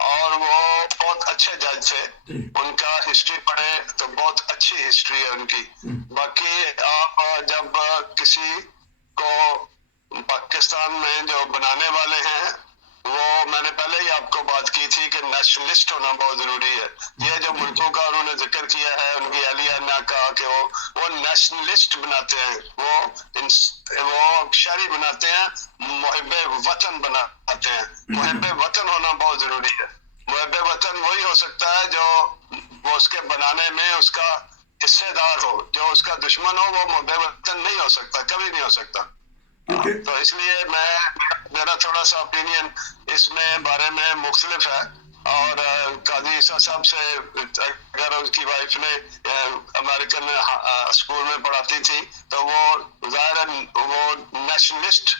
اور وہ بہت اچھے جج تھے. ان کا ہسٹری پڑھے تو بہت اچھی ہسٹری ہے ان کی. باقی آپ جب کسی کو پاکستان میں جو بنانے والے ہیں، وہ میں نے پہلے ہی آپ کو بات کی تھی کہ نیشنلسٹ ہونا بہت ضروری ہے. یہ جو ملکوں کا انہوں نے ذکر کیا ہے، ان کی اہلیہ نے کہا کہ وہ نیشنلسٹ بناتے ہیں، وہ شہری بناتے ہیں، محب وطن بناتے ہیں. محب وطن ہونا بہت ضروری ہے. محب وطن وہی ہو سکتا ہے جو وہ اس کے بنانے میں اس کا حصے دار ہو. جو اس کا دشمن ہو وہ محب وطن نہیں ہو سکتا، کبھی نہیں ہو سکتا. تو اس لیے میرا تھوڑا سا اوپینین اس میں بارے میں مختلف ہے. اور قاضی عیسیٰ صاحب سے، اگر ان کی وائف نے امریکن اسکول میں پڑھاتی تھی تو وہ ظاہر وہ نیشنلسٹ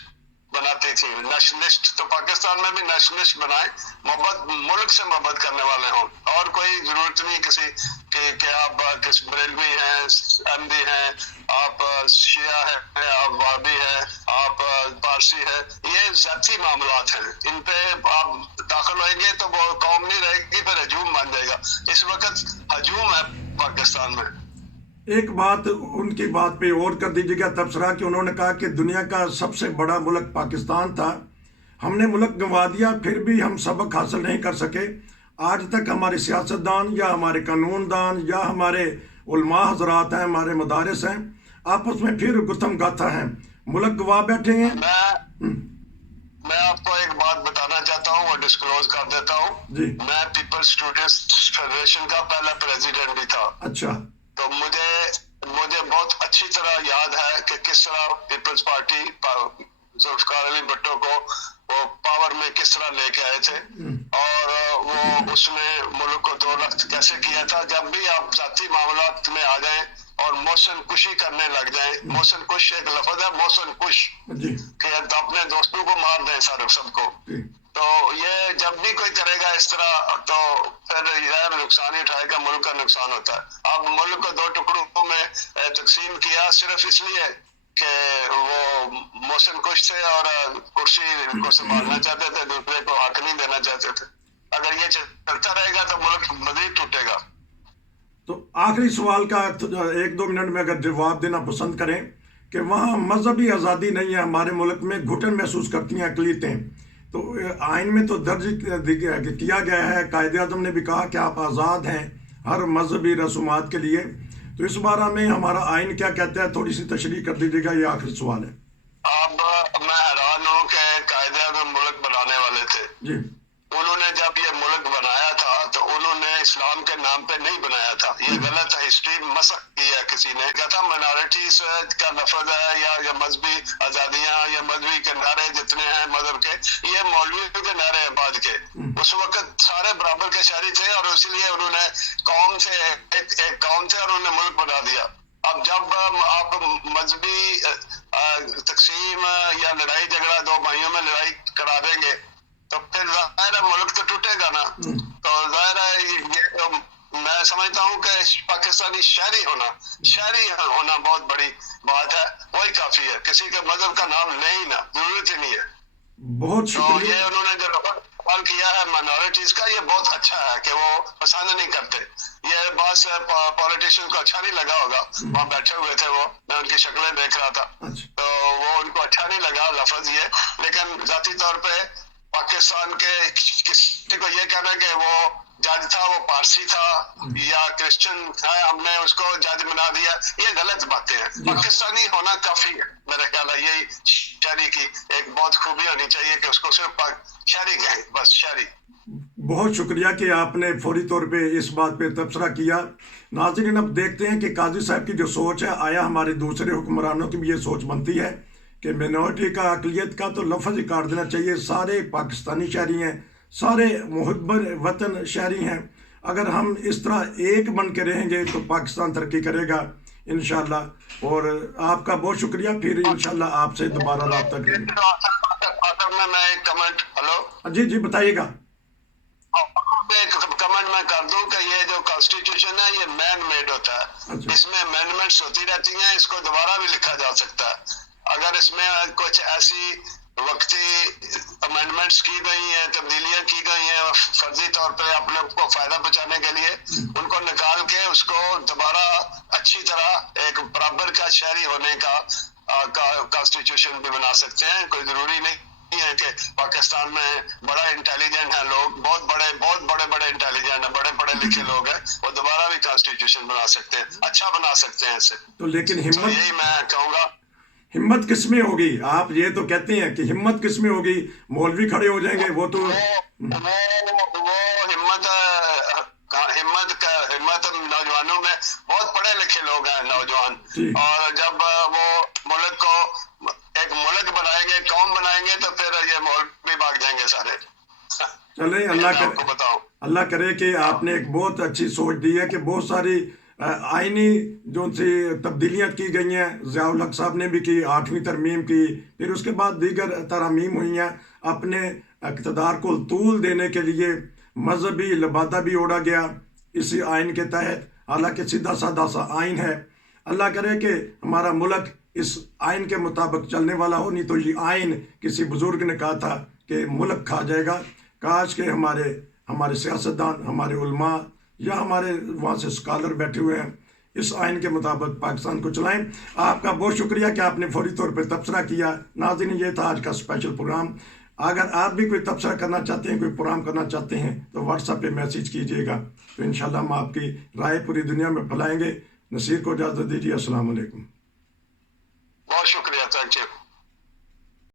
بناتی تھی. نیشنلسٹ تو پاکستان میں بھی نیشنلسٹ بنائے، محبت ملک سے محبت کرنے والے ہوں. اور کوئی ضرورت نہیں کسی کہ آپ کس بریلوی ہیں، احمدی ہیں، آپ شیعہ ہیں، آپ وہابی ہیں، آپ پارسی ہیں. یہ ذاتی معاملات ہیں، ان پہ آپ داخل ہوئیں گے تو وہ قوم نہیں رہے گی، پھر ہجوم بن جائے گا. اس وقت ہجوم ہے پاکستان میں. ایک بات ان کی بات پہ اور کر دیجیے گا تبصرہ کہ انہوں نے کہا کہ دنیا کا سب سے بڑا ملک پاکستان تھا، ہم نے ملک گنوا دیا، پھر بھی ہم سبق حاصل نہیں کر سکے. آج تک ہمارے سیاستدان یا ہمارے قانون دان یا ہمارے علماء حضرات ہیں، ہمارے مدارس ہیں، آپس میں پھر گتم گاتھا ہیں، ملک گوا بیٹھے ہیں. میں آپ کو ایک بات بتانا چاہتا ہوں، وہ ڈسکلوز کر دیتا ہوں. میں پیپلز اسٹوڈنٹس فیڈریشن کا پہلا پریزیڈنٹ بھی تھا. اچھا. تو مجھے بہت اچھی طرح یاد ہے کہ کس طرح پیپلز پارٹی ذوالفقار علی بھٹو کو وہ پاور میں کس طرح لے کے آئے تھے، اور وہ اس میں ملک کو دو رخت کیسے کیا تھا. جب بھی آپ ذاتی معاملات میں آ جائیں اور موشن کشی کرنے لگ جائیں، موشن کش ایک لفظ ہے، موشن کش، کہ اپنے دوستوں کو مار دیں سب کو. تو یہ جب بھی کوئی کرے گا اس طرح تو پھر یہ نقصان ہی اٹھائے گا، ملک کا نقصان ہوتا ہے. اب ملک کو دو ٹکڑوں میں تقسیم کیا صرف اس لیے کہ وہ موشن کش تھے اور کرسی کو سنبھالنا چاہتے تھے، دوسرے کو حق نہیں دینا چاہتے تھے. اگر یہ چلتا رہے گا تو ملک مزید ٹوٹے گا. تو آخری سوال کا 1-2 منٹ میں اگر جواب دینا پسند کریں کہ وہاں مذہبی آزادی نہیں ہے، ہمارے ملک میں گھٹن محسوس کرتی ہیں اقلیتیں. تو آئین میں تو درج کیا گیا ہے، قائد اعظم نے بھی کہا کہ آپ آزاد ہیں ہر مذہبی رسومات کے لیے. تو اس بارے میں ہمارا آئین کیا کہتا ہے، تھوڑی سی تشریح کر دیجیے گا. یہ آخری سوال ہے. اب میں حیران ہوں کہ قائد اعظم ملک بنانے والے تھے. جی. انہوں نے جب یہ ملک بنایا تھا تو انہوں نے اسلام کے نام پہ نہیں بنایا تھا. یہ غلط ہے، ہسٹری مسخ کی ہے کسی نے. کہا تھا مائنورٹیز کا لفظ ہے یا مذہبی آزادیاں یا مذہبی کے نعرے جتنے ہیں مذہب کے، یہ مولویوں کے نعرے ہیں بعد کے. اس وقت سارے برابر کے شہری تھے اور اسی لیے انہوں نے قوم سے ایک قوم تھے اور انہوں نے ملک بنا دیا. اب جب آپ مذہبی تقسیم یا لڑائی جھگڑا، دو بھائیوں میں لڑائی کرا دیں گے تو پھر ظاہر ہے ملک تو ٹوٹے گا نا. تو ظاہر ہے یہ میں سمجھتا ہوں کہ پاکستانی شہری ہونا بہت بڑی بات ہے، وہی کافی ہے. کسی کے مذہب کا نام لے ہی نہ، ضرورت ہی نہیں ہے. بہت تو یہ انہوں نے جو سوال کیا ہے مائنورٹیز کا، یہ بہت اچھا ہے کہ وہ پسند نہیں کرتے. یہ بات پولیٹیشین کو اچھا نہیں لگا ہوگا، وہاں بیٹھے ہوئے تھے وہ، میں ان کی شکلیں دیکھ رہا تھا، تو وہ ان کو اچھا نہیں لگا لفظ یہ. لیکن ذاتی طور پہ پاکستان کے کسی کو یہ کہنا کہ وہ جج تھا، وہ پارسی تھا یا کرسچن تھا، ہم نے اس کو جج بنا دیا، یہ غلط باتیں ہیں. پاکستانی ہونا کافی ہے میرا خیال ہے. یہی شہری کی ایک بہت خوبی ہونی چاہیے کہ اس کو صرف شہری کہیں، بس شہری. بہت شکریہ کہ آپ نے فوری طور پہ اس بات پہ تبصرہ کیا. ناظرین اب دیکھتے ہیں کہ قاضی صاحب کی جو سوچ ہے، آیا ہمارے دوسرے حکمرانوں کی بھی یہ سوچ بنتی ہے کہ مینورٹی کا، اقلیت کا تو لفظ ہی کاٹ دینا چاہیے. سارے پاکستانی شہری ہیں، سارے محب وطن شہری ہیں. اگر ہم اس طرح ایک بن کے رہیں گے تو پاکستان ترقی کرے گا انشاءاللہ. اور آپ کا بہت شکریہ. پھر انشاءاللہ آپ سے دوبارہ رابطہ کریں گے. میں ایک کمنٹ، ہلو جی بتائیے گا. ایک کمنٹ میں کر دوں کہ یہ جو کانسٹیٹیوشن ہے یہ مین میڈ ہوتا ہے. اس میں امینڈمنٹس ہوتی رہتی ہیں، اس کو دوبارہ بھی لکھا جا سکتا ہے. اگر اس میں کچھ ایسی وقتی امینڈمنٹس کی گئی ہیں، تبدیلیاں کی گئی ہیں فرضی طور پہ اپنے کو فائدہ پہنچانے کے لیے، ان کو نکال کے اس کو دوبارہ اچھی طرح ایک برابر کا شہری ہونے کا کانسٹیٹیوشن بھی بنا سکتے ہیں. کوئی ضروری نہیں ہے کہ پاکستان میں بڑا انٹیلیجنٹ ہیں لوگ، بہت بڑے انٹیلیجنٹ ہیں، بڑے پڑھے لکھے لوگ ہیں، وہ دوبارہ بھی کانسٹیٹیوشن بنا سکتے ہیں، اچھا بنا سکتے ہیں اسے. تو لیکن تو یہی میں کہوں گا. ہمت کس میں ہوگی؟ آپ یہ تو کہتے ہیں کہ ہمت کس میں ہوگی؟ مولوی کھڑے ہو جائیں گے وہ تو ہمت نوجوانوں میں بہت پڑھے لکھے لوگ ہیں نوجوان، اور جب وہ ملک کو ایک ملک بنائیں گے، قوم بنائیں گے، تو پھر یہ مولوی بھاگ جائیں گے سارے. چلیں اللہ کرے کہ آپ نے ایک بہت اچھی سوچ دی ہے کہ بہت ساری آئینی جو سی تبدیلیاں کی گئی ہیں. ضیاء الحق صاحب نے بھی کی، 8ویں ترمیم کی، پھر اس کے بعد دیگر ترامیم ہوئی ہیں. اپنے اقتدار کو طول دینے کے لیے مذہبی لبادہ بھی اوڑا گیا اسی آئین کے تحت، حالانکہ سیدھا سادہ سا آئین ہے. اللہ کرے کہ ہمارا ملک اس آئین کے مطابق چلنے والا ہو، نہیں تو یہ آئین کسی بزرگ نے کہا تھا کہ ملک کھا جائے گا. کاش کہ ہمارے سیاستدان، ہمارے علماء یا ہمارے وہاں سے اسکالر بیٹھے ہوئے ہیں اس آئین کے مطابق پاکستان کو چلائیں. آپ کا بہت شکریہ کہ آپ نے فوری طور پہ تبصرہ کیا. ناظرین، یہ تھا آج کا اسپیشل پروگرام. اگر آپ بھی کوئی تبصرہ کرنا چاہتے ہیں، کوئی پروگرام کرنا چاہتے ہیں تو واٹس ایپ پہ میسیج کیجیے گا، تو انشاءاللہ ہم آپ کی رائے پوری دنیا میں پھیلائیں گے. نصیر کو اجازت دیجیے. السلام علیکم.